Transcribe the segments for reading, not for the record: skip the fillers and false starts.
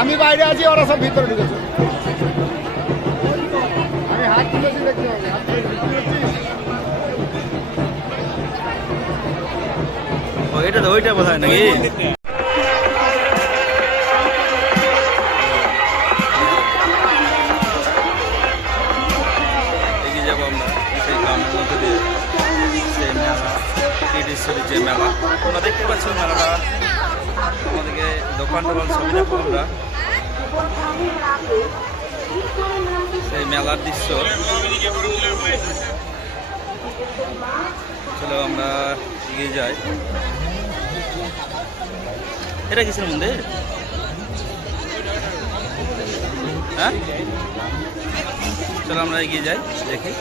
আমি বাইরে আছি, ওরা সব ভিতরে ঢুকেছে। আমি হাত তুলেছি, দেখতে হবে ওইটা তো ওইটা বোধ হয় নাকি? এগিয়ে যাবো আমরা সেই গ্রামের মধ্যে দিয়ে, সেই মেলা কীটেশ্বরী যে মেলা তোমরা দেখতে পাচ্ছ। মেলাটা আমাদেরকে দোকান টোকান ছবি দেখবো আমরা, সেই মেলার দৃশ্য। চলো আমরা এগিয়ে যাই। এটা কিসের মন্দির? হ্যাঁ, চলো আমরা এগিয়ে যাই, দেখি।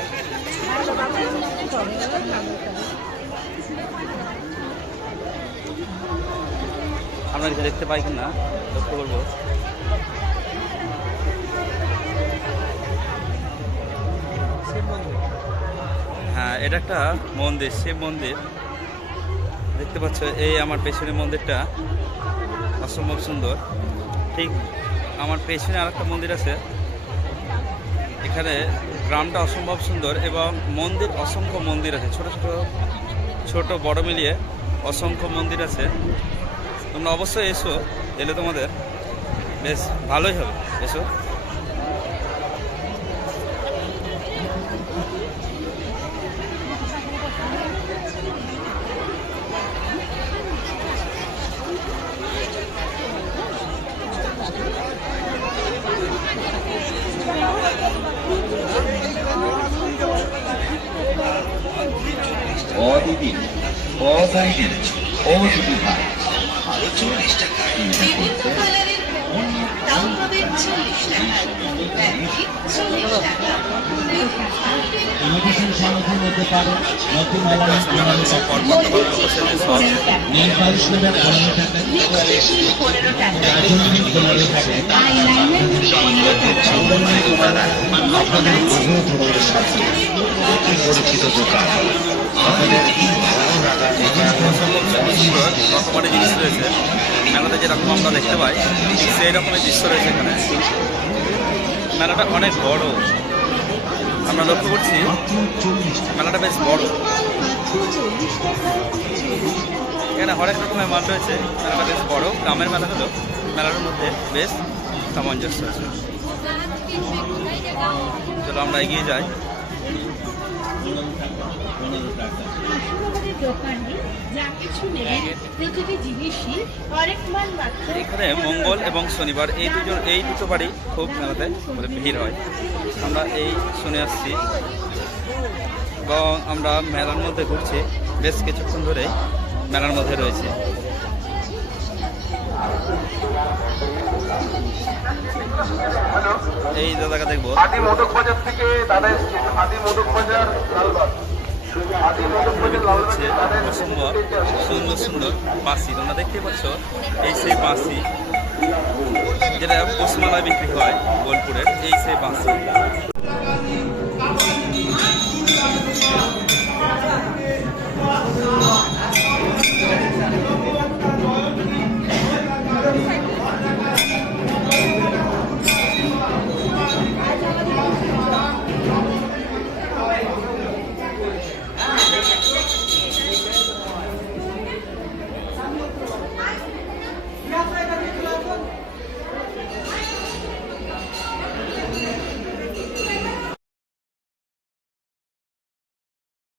আমরা কিছু দেখতে পাই কিনা লক্ষ্য করবো। হ্যাঁ, এটা একটা মন্দির, শিব মন্দির দেখতে পাচ্ছ। এই আমার পেছনে মন্দিরটা অসম্ভব সুন্দর। ঠিক আমার পেছনে আরেকটা মন্দির আছে। এখানে গ্রামটা অসম্ভব সুন্দর এবং মন্দির অসংখ্য মন্দির আছে, ছোট ছোট ছোট বড় মিলিয়ে অসংখ্য মন্দির আছে। তোমরা অবশ্যই এসো, এলে তোমাদের বেশ ভালোই হবে। এসো। অদিদিন অদাইদিন অদিদি ভাই আরো 40 টাকা ইমিটেশন সমাধান হতে পারে নতুন নেল পালিশ নেবেন 15 টাকা দার্জিলিং 15 টাকা আপনাদের অভিভাবকের সাথে পরিচিত দোকান আমাদের রকমারি জিনিস রয়েছে মেলাতে, যেরকম আমরা দেখতে পাই সেই রকমের দৃশ্য রয়েছে এখানে। মেলাটা অনেক বড়, আমরা লক্ষ্য করছি মেলাটা বেশ বড়। এখানে হরেক রকমের মাল রয়েছে। মেলাটা বেশ বড়, গ্রামের মেলা হলো মেলাটার মধ্যে বেশ সামঞ্জস্য আছে। চলো আমরা এগিয়ে যাই। এখানে মঙ্গল এবং শনিবার এই দুটো বাড়ি খুব মেলাতে ভিড় হয়। আমরা এই শুনে আসছি এবং আমরা মেলার মধ্যে ঘুরছি, বেশ কিছুক্ষণ ধরে মেলার মধ্যে রয়েছে। এই দাদাকে দেখবো। আদি মোদক বাজার থেকে দাদা এসছে। আদি মোদক বাজার লালবাগ। অসম্ভব সুন্দর সুন্দর বাঁশি তোমরা দেখতে পাচ্ছ। এই সেই বাঁশি যেটা পশ্চিমালায় বিক্রি হয় বোলপুরের, এই সেই বাঁশি।